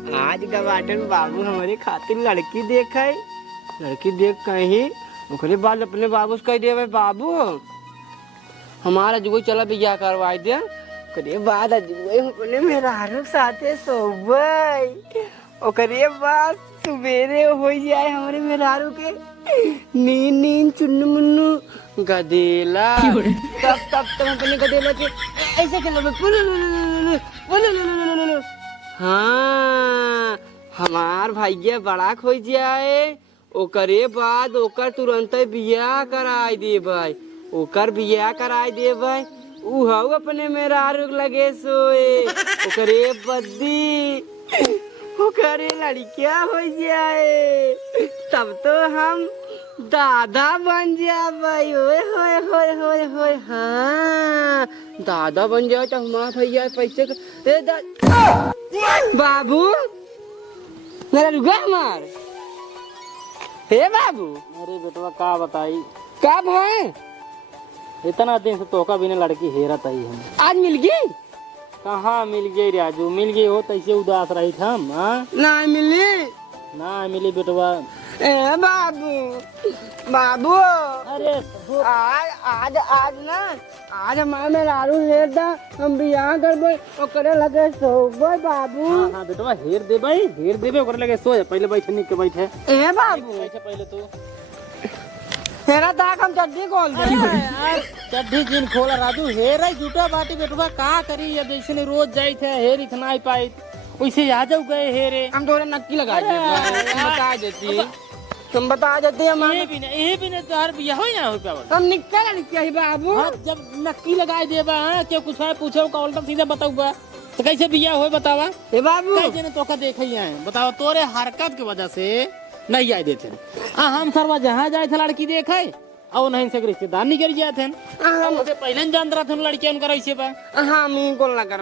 आज गवाटन बाबू हमारे खातिर लड़की देखे, लड़की देख कहीं ओकरे बाद अपने बाबू से कह दे बाबू हमारा जुगो चला बियाह करवा दे। ओकरे बाद अजुए अपने मेहरारू साथे सोबई। ओकरे बाद सुबेरे हो जाए हमारे मेहरारू के नींद नींद चुन्नू मुन्नू गदेला। तब तुम अपने गदेला के ऐसे खेलो। हाँ हमार भैया बड़ा खो जाए ओकरे बाद ओकर तुरंत बियाह कराई देबै। ओकर बियाह कराई देबै उहू अपने मेहरारू लगे सोए। ओकरे बद्दी ओकरे लड़किया हो जाए तब तो हम दादा बन जाए। ओए होए होए होए होए हाँ दादा बन जाए तो हमारा भैया पैसे बाबू मेरा रुका हमार हे बाबू। अरे बेटवा का बताई कब है इतना दिन से तोका बिना लड़की हेरत आई हम। आज मिल गई? कहाँ मिल गई राजू, मिल गई हो तैसे उदास रही था हम। नहीं मिली ना मिली बेटवा। ए बाबू बाबू अरे आज आज ना आज हमारे मेहरारू हेर दा हम बियाह करबे ओकरे लगे सोबे बाबू। हाँ बेटवा हेर दे भाई, हेर देबे ओकरे लगे सोए। पहले बैठे निक के बैठे। ए बाबू बैठे पहले तू तेरा ताक हम चड्डी खोल दे। चड्डी जिन खोला राजू हेर आई झूठा बाटी बेटवा का करी। अब जैसे रोज जाई थे हेर इतना ही पाई वैसे आ जाओ गए हेरे। हम तोरे नक्की लगा दे बता देती तुम बता देती हम ये भी नहीं तोहर बियाह हो ना हो पावल। हम निकल निकल ही बाबू। हाँ, जब नक्की लगाए देबा क्या कुछ है पूछो का उल्टा सीधा बताऊगा तो कैसे बियाह हो बतावा। ए बाबू कैसे ने तोका देखे हैं बताओ तोरे हरकत की वजह से नहीं आए देते। हम सरवा जहाँ जाए थे लड़की देखे और नहीं से रिश्तेदार नहीं कर जाते हैं। मुझे पहले जान रहा था लड़कियां उनका ऐसे बा। हाँ मैं कॉल ना कर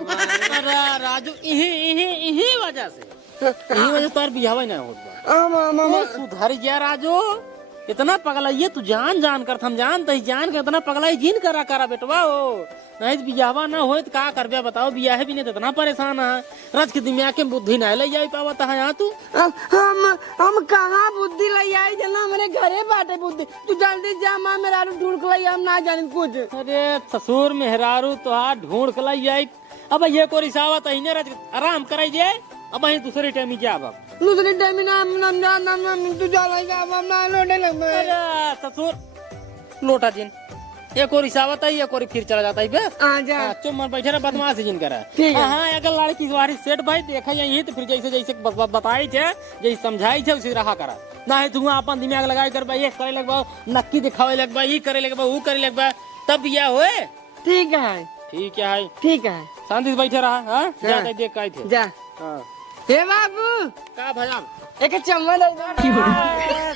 राजू यही वजह से यही वजह तो बियाह नहीं होता। सुधर गया राजू इतना पगला ये तू जान जान कर हम जानते जान के इतना पगला जिन करा बेटवा हो नहीं बियाहवा ना हो तो का करबे बताओ। बियाह भी नहीं तो इतना परेशान है रज के दिमाग के बुद्धि नहीं ले जाई पावत है यहाँ तू। हम कहाँ बुद्धि ले आई जना मेरे घरे बाटे बुद्धि। तू जल्दी जा माँ मेहरारू ढूंढ के लाई हम ना जाने कुछ। अरे ससुर मेहरारू तो ढूंढ के लाई आई। अब ये को रिसावत है रज आराम कराई जाए। अब वहीं दूसरी टाइम क्या अब दूसरी टाइम नाम तू जा ससुर लोटा दिन एक और रिसावत है एक और फिर चला जाता है बस। आजा चुप बैठे रहा बदमाश जिन करा। हाँ अगर लड़की तुम्हारी सेट भाई देखा यही तो फिर जैसे जैसे बताई थे जैसे समझाई थे उसी रहा करा ना है। तू अपन दिमाग लगाई कर भाई करे लगवा नक्की दिखावे लगवा ये करे लगवा वो करे लगवा तब यह हुए। ठीक है ठीक है ठीक है शांति से बैठे रहा। हाँ जा देख का थे जा। हे बाबू का भैया एक चम्मच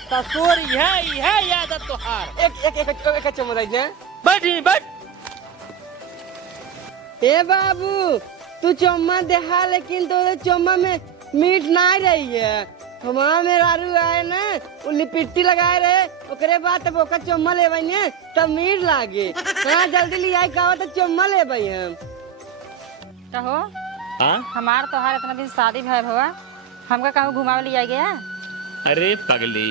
ससुर है याद तोहार एक चम्मच दे बैठी बैठ। हे बाबू तू चम्मच देखा लेकिन तो चम्मच में मीठ ना रही है। हमारा मेहरारू आए ना वो लिपिट्टी लगाए रहे ओकरे बाद तब ओकर चम्मच ले ने तब मीठ लागे। हाँ जल्दी ले आई कहा तो चम्मच ले भाई हम कहो। हाँ हमार तोहार इतना दिन शादी भय हुआ हमका कहूँ घुमावे ले गया। अरे पगली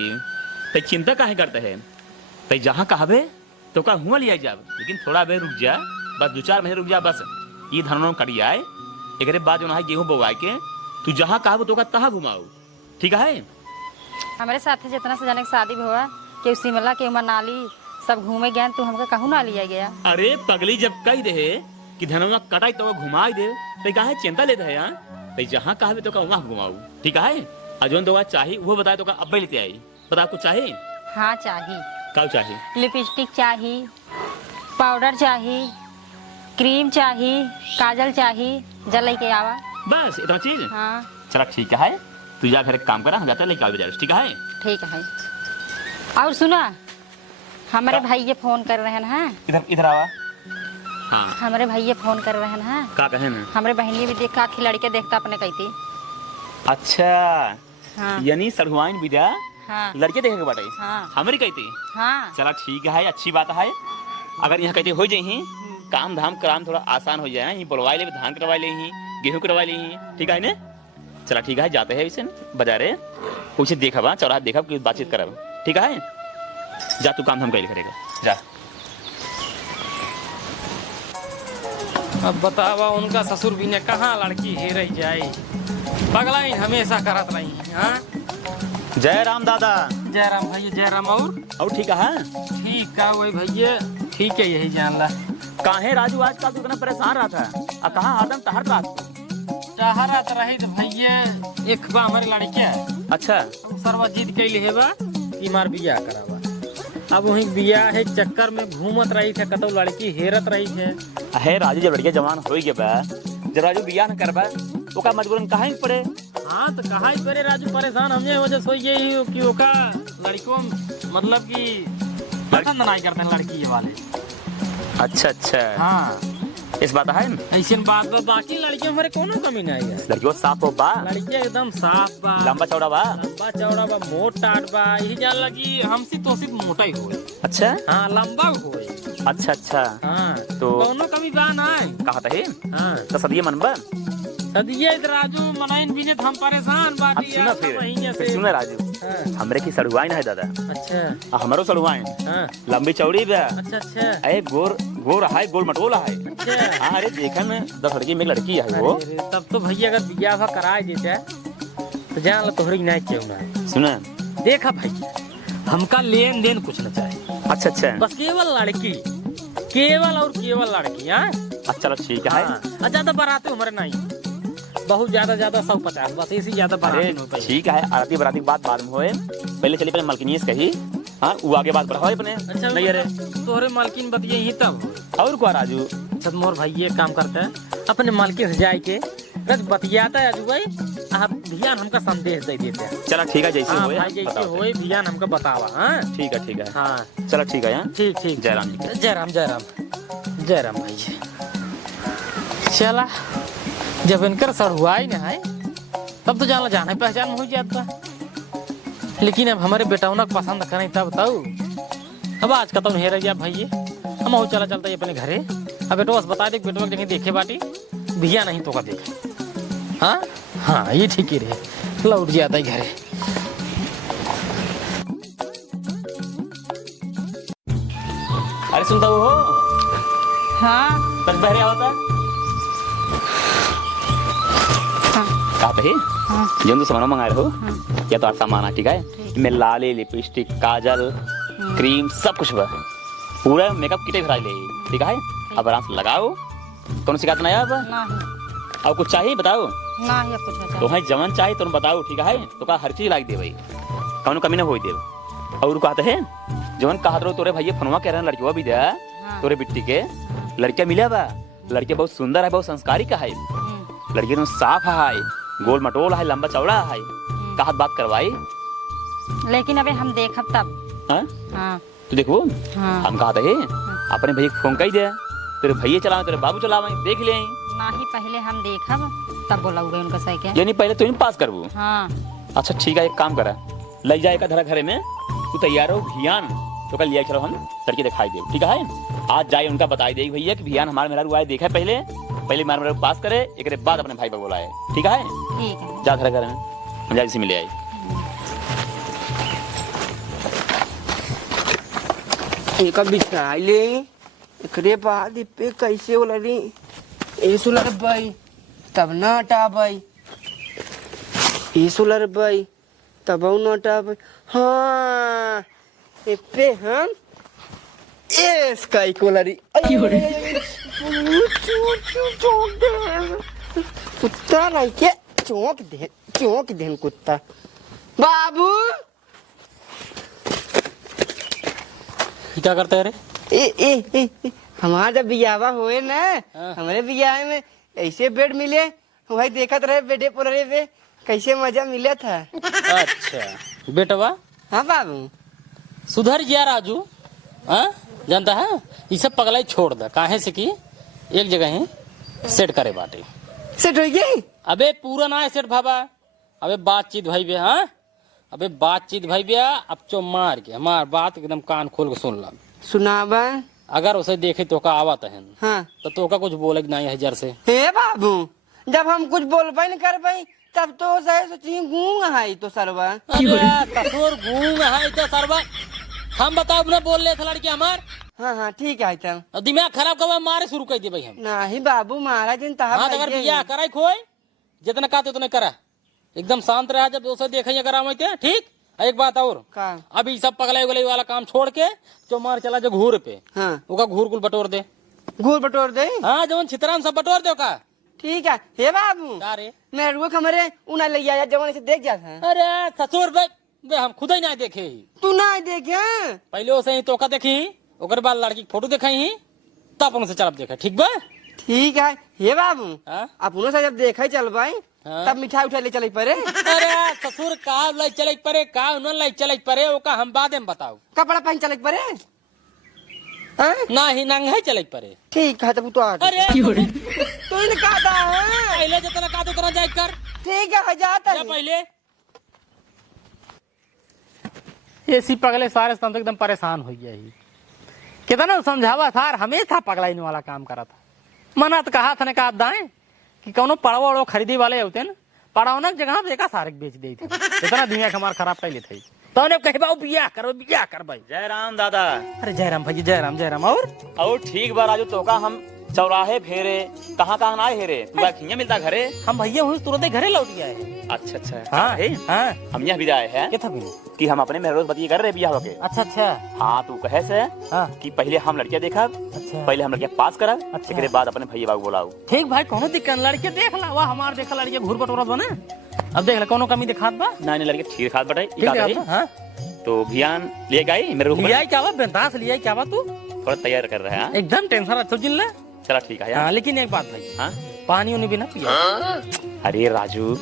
ते चिंता काहे करते है ते जहाँ कहबे तो का हुआ लिया जाब लेकिन थोड़ा बेर रुक जा बस 2-4 महीने रुक जा बस ये धान कटी आए एक बाद जो है गेहूं बोवाए के तू जहाँ कहबो तो का तहाँ घुमाओ ठीक है। हमारे साथ जितना से जाने की शादी हुआ केहू शिमला केहू मनाली सब घूमे गए तू हमका कहूँ ना लिया गया। अरे पगली जब कही रहे कि धनवा कटाई तो घुमाई दे ते काहे चिंता लेते है यहाँ ते जहाँ कहबे तो का वहाँ घुमाओ ठीक है। अजोन तो चाहिए वो बताए तो का अब्बे लेते आई बता कुछ चाहिए। हाँ चाहिए क्या चाहिए लिपस्टिक चाहिए पाउडर चाहिए क्रीम चाहिए काजल चाहिए जल लेके आवा बस इतना चीज। हाँ चला ठीक है तू जा घर एक काम करा हम जाते लेके आओ बाजार ठीक है। ठीक है। और सुना हमारे भैया फोन कर रहे हैं। इधर इधर आवा। हाँ हमारे भैया फोन कर रहे हैं। का कहे ना हमारे बहनी भी देखा खिलाड़ी के देखता अपने कहती। अच्छा हाँ यानी सढ़ुआइन विद्या हाँ लड़के देखे के बाटे हाँ हमारी कहती। हाँ चला ठीक है अच्छी बात है। अगर यहाँ कहते हो जाए काम धाम कराम थोड़ा आसान हो जाए बोलवा ले धान करवा ले गेहूँ करवा ले ठीक है ना। चला ठीक है, जाते हैं इसे बाजारे, उसे देखा बा चौराहा देखा कि बातचीत करब, ठीक है। जा तू काम हम कैल करेगा, जा। अब बतावा उनका ससुर भी ने कहाँ लड़की हे रही जाए, पगलाई हमेशा करत रही। हाँ जय राम दादा। जय राम भैया, जय राम। और ठीक है, ठीक है वही भैया, ठीक है यही जान ला। काहे राजू आजकल तू इतना परेशान रहा था, और कहाँ हरदम टहर रहा था? टहरत रही तो भैया एक बा हमारी लड़की है। अच्छा, सर्वजीत कैली है बा कि मार बियाह करावा। अब वही बियाह है चक्कर में घूमत रही थे, कतौ लड़की हेरत रही थे। है राजू जब लड़किया जवान हो गए बा, जब राजू बियाह न करबा ओका मजबूरन कहाँ ही पड़े। हाँ तो कहा ही परे राजू परेशान हमने वजह से यही हो कि ओका लड़कों मतलब कि पसंद नहीं करते हैं लड़की वाले। अच्छा अच्छा, हाँ इस बात है। ऐसी बात बा, बाकी लड़कियों हमारे कोनो कमी नहीं है। लड़कियों साफ हो बा, लड़की एकदम साफ बा, लंबा चौड़ा बा, लंबा चौड़ा बा, मोट टाट बा, यही जान लगी हमसे तो सिर्फ मोटा ही होए। अच्छा हाँ लंबा होए। अच्छा अच्छा, हाँ तो कोनो कमी बा नहीं। कहा था हाँ तो सदिये मन बा। सदिये राजू मनाइन भी ने हम परेशान अब बाटी सुना फिर सुना राजू, हाँ। हमरे की सड़ुआइन है दादा। अच्छा हमारो सड़ुआइन हाँ। लंबी चौड़ी बा। अच्छा अच्छा अरे गोर गोर है, गोल मटोला है। अच्छा। हाँ, अरे देखा में 10 लड़की में एक लड़की है वो। अरे, तब तो भैया अगर बियाह भा कराए देते तो जान लो तोहरी नहीं क्यों ना। सुना देखा भैया हमका लेन देन कुछ न चाहिए। अच्छा अच्छा, बस केवल लड़की, केवल और केवल लड़की। हाँ अच्छा चलो ठीक है। हाँ, ज्यादा बाराती हमारे नहीं, बहुत ज्यादा 150 बस, इसी ज्यादा अरे बाराती नहीं होता। ठीक है, आरती बराती की बात बाद में होए, पहले चलिए पहले मलकिनीस कही। हाँ वो आगे बात बढ़ाओ अपने। अच्छा नहीं अरे तोहरे मालकिन बतिये ही तब। और क्या राजू? अच्छा मोर भाई ये काम करता है अपने मालकिन से जाए के रज बतियाता है अजू भाई, आप भियान हमका संदेश दे देते हैं। चलो ठीक है, जैसे हाँ होए भाई जैसे बताओ। होए भियान हमका बतावा। हाँ ठीक है ठीक है, हाँ चलो ठीक है। ठीक ठीक। जय राम जी। जय राम जय राम जय राम भाई। चला जब इनकर सड़ुआ ही ना है तब तो जाना जाने पहचान में हो जाता, लेकिन अब हमारे बेटाउना को पसंद करें तब बताओ। अब आज का तो नहीं रह गया भाई, हम हो चला चलता है अपने घरे। अब बेटो बस बता दे बेटो जगह देखे बाटी भिया नहीं तो का देखे। हाँ हाँ ये ठीक ही रहे, लौट जाता है घरे। अरे सुनता हो हाँ बस बहरे होता कहा पे हाँ जो तो सामान मंगा रहे हो या तो आप सामान है, ठीक है। मैं लाली लिपस्टिक काजल क्रीम सब कुछ बा, पूरा मेकअप किट भरा ले, ठीक है। अब आराम से लगाओ, कौन शिकायत नहीं अब। नहीं और कुछ चाहिए बताओ, नहीं अब कुछ तो है जवन चाहिए तुम बताओ, ठीक है। तो का हर चीज लाग दे भाई, कौन कमी ना हो दे। और कहते हैं जवन कहा रहो तोरे भैया फोनवा कह रहे लड़कियों भी दे तोरे बिट्टी के लड़किया मिला बा। लड़किया बहुत सुंदर है, बहुत संस्कारी का है, लड़की एकदम साफ है, गोल मटोल है, लंबा चौड़ा है। कहा बात करवाई, लेकिन अबे हम देखब तब। हाँ हाँ तो देखो हाँ हम कहते हैं अपने भैया फोन कर दे, तेरे भैया चलावे तेरे बाबू चलावे, देख ले। नहीं पहले हम देखब तब बोलाऊंगे उनका सही के। यानी पहले तुम पास करबू। हाँ अच्छा ठीक है, एक काम करा ले जाए का धरा घरे में, तू तैयार हो भियान तो कल लिया चलो हम लड़की दिखाई दे, ठीक है। आज जाए उनका बताई दे भैया कि भियान हमारा मेरा रुआ देखा पहले पहले मेरा पास करे, एक बाद अपने भाई पर बोलाए, ठीक है। ठीक है। जा धरा घर में जा, इसी मिले आई। एक बिछाई ले, एकरे बाद पे कैसे होला रे, ए सुलर भाई तब ना हटा भाई, ए सुलर भाई तब ना हटा भाई। हाँ ए पे हम ए स्काई कोलरी कुत्ता नहीं के चौंक दे कुत्ता। बाबू क्या करते हैं रे? ए हमारा जब बियावा हुए ना, हमारे बियाह में ऐसे बेड मिले, वही देखत रहे बेडे पुरे पे कैसे मजा मिला था। अच्छा बेटवा हाँ बाबू सुधर गया राजू। हाँ जानता है ये सब पगलाई छोड़ दे, काहे से कि एक जगह ही सेट करे बाटे। सेट हो गई? अबे पूरा ना है सेट भाबा, अबे बातचीत भाई बे। हाँ अबे बातचीत भाई बे, अब चो मार के हमार बात एकदम कान खोल के सुन ला। सुनाबा अगर उसे देखे तो का आवत है हाँ तो का कुछ बोले नहीं है जर से। हे बाबू जब हम कुछ बोलबे न करबे तब तो सही सोची गूंग है तो सरवा। अरे ससुर गूंग है तो सरवा, हम बताओ ना बोल ले लड़की हमार। हाँ हाँ ठीक है तब। अब दिमाग खराब करवा मारे शुरू कर दे भाई हम। नहीं बाबू महाराज दिन तहा हाँ अगर बिया कराई खोए जितना कहते उतना करा, एकदम शांत रहा। जब दोस्त देखे करा ठीक। एक बात और का अभी सब पगलाई उगलाई वाला काम छोड़ के जो मार चला जो घूर पे, हाँ ओका घूर कुल बटोर दे। घूर बटोर दे। हाँ जवन छितरान सब बटोर दे का। ठीक है हे बाबू अरे मैं रुको खमरे उना ले आया जवन से देख जा था। अरे ससुर बे हम खुद ही ना देखे ही। तू ना देखे पहले उसे ही तोका देखी, ओकर बाद लड़की के फोटो दिखाई ही, तब उनसे चलब देखे ठीक बा। ठीक है हे बाबू हाँ? अपनों से जब देखा चल भाई हाँ? तब मिठाई उठा ले चले परे। अरे ससुर का लाई चले परे का उन लाई चले परे ओका हम बाद में बताओ। कपड़ा पहन चले परे हाँ? ना ही नंगा ही चले परे। ठीक है तब तो आ अरे तू इन कहता है पहले जितना का उतना जाए कर। ठीक है जाता जा पहले ऐसी पगले सारे संत एकदम परेशान हो गया ही। कितना समझावा था हमेशा पगलाइन वाला काम करा था। मना तो कहा था ने कहा दाएं कि कौनो पड़वा उड़वा खरीदी वाले होते न पड़ावना जगह पे एका सारे बेच दे थे। इतना दिमाग हमारा खराब पहले थे तो ने कहे बाबू बियाह कर भाई। जय राम दादा। अरे जयराम भाई जयराम और ठीक बा राजू तो का हम चौराहे फेरे कहाँ कहाँ ना हेरे तू खिया मिलता घरे। हम भैया हुई तुरंत घरे लौट गया है। अच्छा अच्छा हाँ है? हाँ हम यहाँ भी आए हैं क्या था भी कि हम अपने मेहरोज बतिए कर रहे बियाह के। अच्छा अच्छा हाँ तू कहे से हाँ कि पहले हम लड़कियां देखा, अच्छा पहले हम लड़कियां पास करा, अच्छा। इसके बाद अपने भैया बाबू बोलाऊ। ठीक भाई कोनो दिक्कत लड़के देख ला वाह हमार देखा लड़के घूर बटोरत बने। अब देख ला कोनो कमी दिखात बा ना लड़के खीर खात बटाई ठीक है हाँ तो भियान लिए गई मेरे ऊपर लिया क्या बा बेंतास लिया क्या बा तू थोड़ा तैयार कर रहे हैं। एकदम टेंशन रखो जिल्ला। चला ठीक है हाँ लेकिन एक बात भाई हाँ पानी उन्हें भी ना पिया। अरे राजू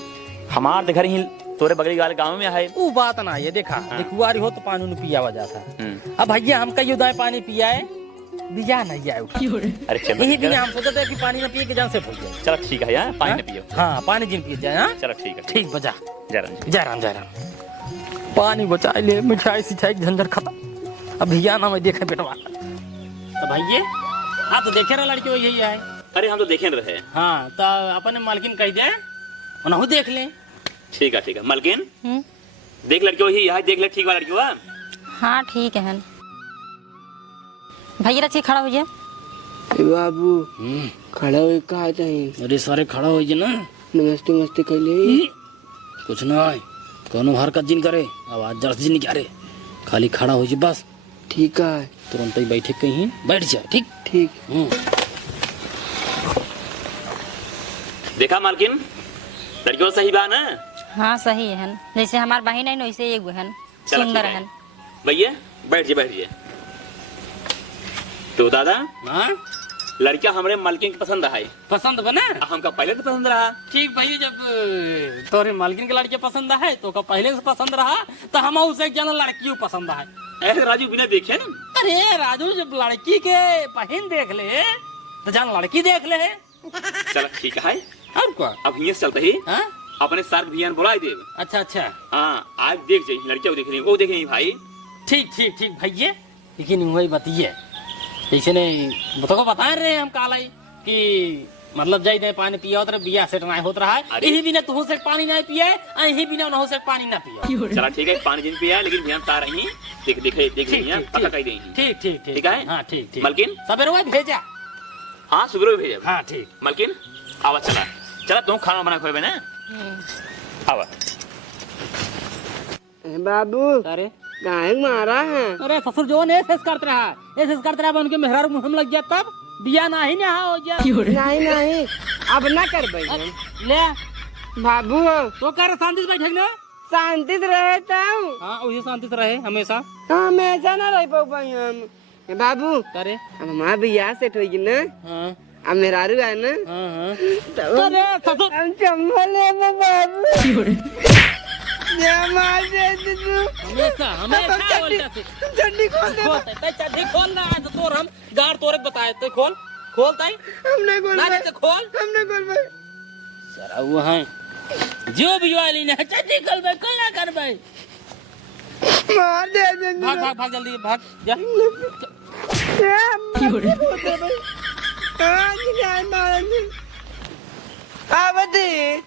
हमारे घर ही तोरे बगली वाले गाँव में है। वो बात ना ये देखा देखुआरी हो तो पानी उन्हें पिया वजह था। हम्म। अब भैया हम कई उदाय पानी पिया है बिया नहीं आए अरे चलो यही बिना हम सोचते कि पानी ना पिए के जान से भूल जाए। चलो ठीक है यार पानी न पियो। हाँ पानी जिन पिए जाए। हाँ चलो ठीक है ठीक बजा जय राम। पानी बचा ले मिठाई सिंचाई झंझट खत्म। अब भैया ना मैं देखे बेटवा तो भैया हाँ तो देखे रहा लड़की वही है। अरे हम तो देखे रहे। हाँ तो अपने मालकिन कह दे उन्हें देख ले। ठीक है मलकिन देख लड़की वही यहाँ देख ले ठीक वाला लड़की हुआ। हाँ ठीक है भैया रची खड़ा हो जाए। बाबू खड़ा हो कहा चाहिए। अरे सारे खड़ा हो ना नमस्ते मस्ते कर ले कुछ ना है कोनो हरकत जिन करे आवाज जरा जिन क्या रे खाली खड़ा हो जी बस। ठीक है तुरंत ही बैठे कहीं बैठ जा ठीक ठीक। देखा मालकिन लड़कियों सही बा ना। हाँ सही है जैसे हमार बहन है वैसे एगो है सुंदर है। भैया बैठ जाइए। तो दादा हाँ लड़कियां हमारे मालकिन की पसंद है। पसंद बना हमका पहले तो पसंद रहा। ठीक भैया जब तोरे मालकिन के लड़के पसंद है तो का पहले से पसंद रहा तो हम उसे एक जना लड़की पसंद है। ऐसे राजू बिना देखे ना। अरे राजू जब लड़की के बहन देख ले तो जान लड़की देख ले। चलो ठीक है और क्या अब यहाँ से चलते ही हाँ अपने साथ भैया बुला दे। अच्छा अच्छा हाँ आज देख जाइए लड़कियां देख रही वो देख रही भाई। ठीक भैया लेकिन वही बताइए जैसे नहीं बताओ बता रहे हम कालाई कि मतलब जाई दे पानी पिया उधर बिया सेट ना होत रहा है यही बिना तू से पानी नहीं पिए यही बिना उन्हों से पानी ना पिया। चला ठीक है पानी जिन पिया लेकिन ध्यान तार रही देख रही है पता कह देंगी। ठीक है हाँ ठीक मलकिन सवेरे वही भेजा। हाँ सुबह भेजा। हाँ ठीक मलकिन आवा चला तुम खाना बना खोए ना आवा। बाबू अरे गाय मारा है। अरे ससुर जो ने ऐसे करते रहा उनके मेहरारू मुहम लग गया तब बिया ना ही ना हो गया। नहीं अब ना कर भाई ले बाबू तो कर शांति से बैठे ना शांति से रहता हूँ। हाँ उसी शांति से रहे हमेशा हमेशा ना रह पाऊ भाई हम। बाबू अरे अब हमारा बियाह सेट होगी ना हाँ अब मेहरारू है ना हाँ अरे हम चंबल है ना बाबू हमेशा चड्डी खोल दे। चड्डी खोल ना तो तोर हम गार तोरे बताए तो खोल ताई हमने खोल ना तो खोल हमने खोल भाई जरा वो है जो भी वाली ना चड्डी खोल भाई कोई ना कर भाई मार दे भाग जल्दी भाग जा। आवती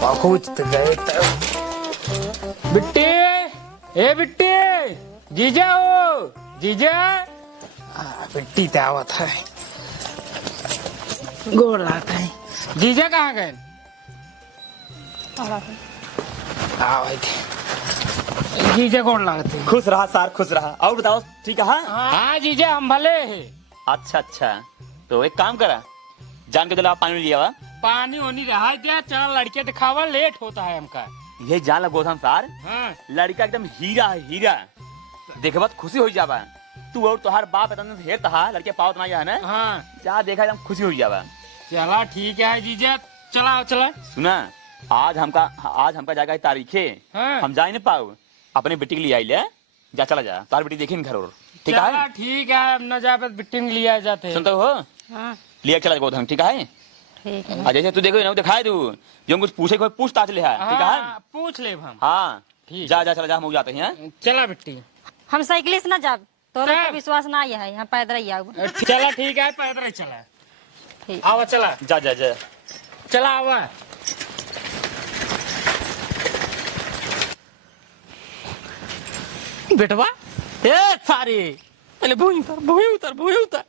पहुंच गए तो बिट्टी, ए बिट्टी, जीजा हो जीजा। बिट्टी तो आवत है, गोड़ लागत है। जीजा कहाँ गए? जीजा गोड़ लागत है। खुश रहा सार, खुश रहा। और बताओ ठीक है? हाँ जीजा हम भले है। अच्छा अच्छा, तो एक काम करा, जान के दिला पानी लिया वा। पानी होनी रहा दिया, चल लड़के दिखावा, लेट होता है हमका। ये जान लगो हम सार, हाँ लड़का एकदम हीरा है हीरा। देखे बात खुशी हो जावा। तू और तुहार बाप एकदम हेर तहा लड़के पाओ तना है ना। हाँ जा देखा एकदम खुशी हो जावा। चला ठीक है जीजा, चला चला। सुना, आज हमका जाएगा तारीखे। हाँ। हम जा ही नहीं पाओ, अपने बेटी के लिए आई ले। जा चला जा, तार बेटी देखे घर और ठीक चला है। ठीक है, अब न जा बिट्टी में लिया जाते हैं। सुनते हो? हाँ लिया चला गोधम ठीक है। ठीक है। जैसे तू देखो ना दिखाए तू, जो कुछ पूछे कोई पूछताछ ले है ठीक है। हाँ, पूछ ले हम। हाँ ठीक। जा जा चला जा, हम हो जाते हैं। चला बिट्टी। हम साइकिल से ना जाब, तोरे तब? को विश्वास ना है, यहाँ पैदल ही आऊ। चला ठीक है, पैदल चला। ठीक। आवा चला, जा जा जा। चला आवा। बेटवा ए सारे पहले भूमि उतर।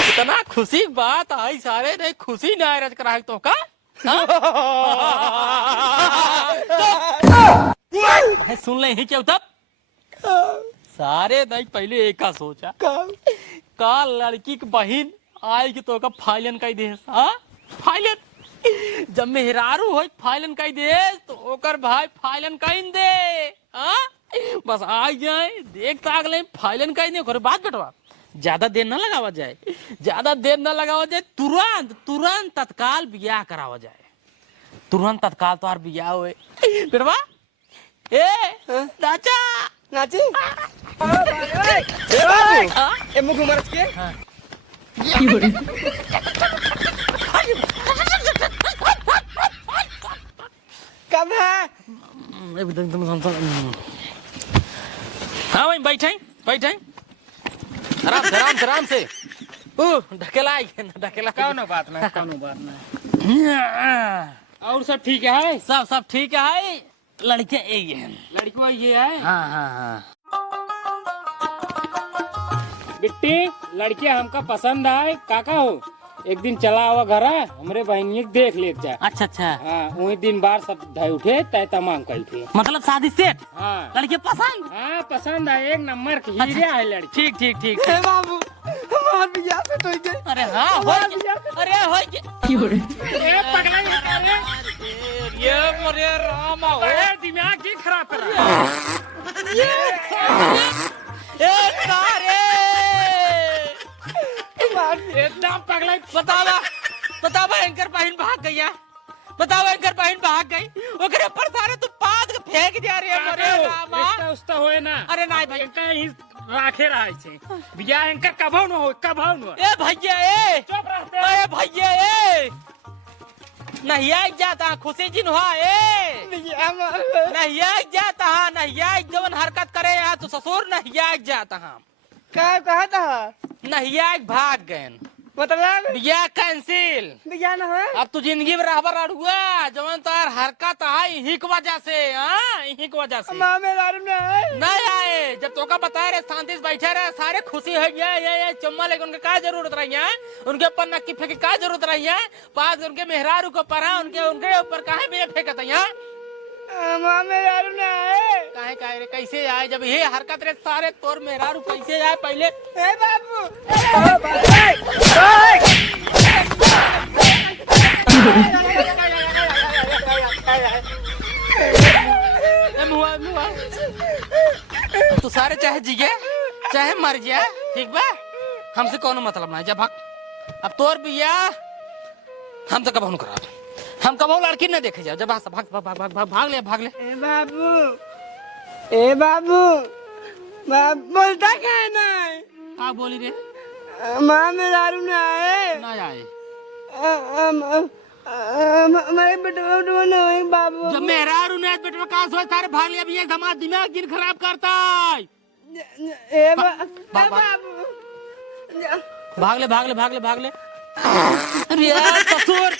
इतना खुशी बात आई सारे ने, खुशी ना रज करा तो का। हाँ? सुन ले ही क्या तब सारे नहीं, पहले एक का सोचा का लड़की की बहन आई कि तो का फाइलन का दे। फाइलन जब मेहरारू हो फाइलन का दे तो ओकर भाई फाइलन का दे। हाँ बस आ जाए, देख ताक ले फाइलन का दे। बात बेटवा ज्यादा देर ना लगावा जाए, तुरंत तत्काल बियाह करावा जाए। तुरंत तत्काल तोहार बियाह हुए बेटवा। ए चाचा नाची ए मुख मरच के कब है? हाँ भाई बैठे आराम से ढकेला कौनो बात ना। और सब ठीक है? सब ठीक है। लड़के यही है, लड़की ये है। हाँ। बिट्टी लड़के हमका पसंद आए, काका हो एक दिन चला हुआ घर हमरे बहनिया देख ले जा। अच्छा। हाँ वही दिन बार सब ढाई उठे तय तमाम कही थे, मतलब शादी सेट। हाँ लड़के पसंद। हाँ पसंद है, एक नंबर की हीरे है लड़की। ठीक। ए बाबू हमार बियाह से तो गए। अरे हाँ हो गया। ए पगला ये मोरे राम हो दिमाग की खराब कर रहा है। एकदम पगला। बतावा एंकर बहन भाग गई है। ओकरे पर सारे तू पाद के फेंक दिया रे मोरे रामा। रिश्ता होए ना। अरे नहीं भाई कहीं राखे रहे छे बियाह एंकर कभौ न हो। ए भैया ए चुप रहते। ए भैया ए नहीं आई जाता खुशी जिन हुआ नहीं आई जाता। नहीं आई जवन हरकत करे यार तू ससुर नहीं आई जाता। हम क्या कहा था? नहीं आई भाग गए, मतलब बियाह कैंसिल। बियाह ना है? अब तू जिंदगी में रहबर अड़ुआ जवन तार हरकत है यही की वजह से। हाँ यही की वजह से मामे दारू नहीं आए। जब तो का बताए रहे शांति से बैठे रहे सारे खुशी हो गया। ये चुम्मा लेके उनके क्या जरूरत रही है? उनके ऊपर नक्की फेंके क्या जरूरत रही है? पास उनके मेहरारू को परा उनके ऊपर काहे में फेंकत है? मामे दारू काहे रे कैसे आए? जब ये हरकत रे सारे तोर मेहरारू कैसे आए पहले? ए बाबू तू सारे चाहे जीगे चाहे मर जाए ठीक बा, हमसे कोनो मतलब नहीं। जब अब तोर बियाह हम तो कबहू करा, हम कबहू लड़की न देखे जाओ। जब भाग ले। ए बाबू बोलता क्या है ना? का बोली रे? माँ में दारू ना आए ना आए। हमारे बेटवा ना बाबू। जब मेहरारू ने बेटवा का सोच सारे भाग लिया। भी एक दिमाग दिन खराब करता है। भाग ले भाग ले भाग ले भाग ले। अरे यार कसूर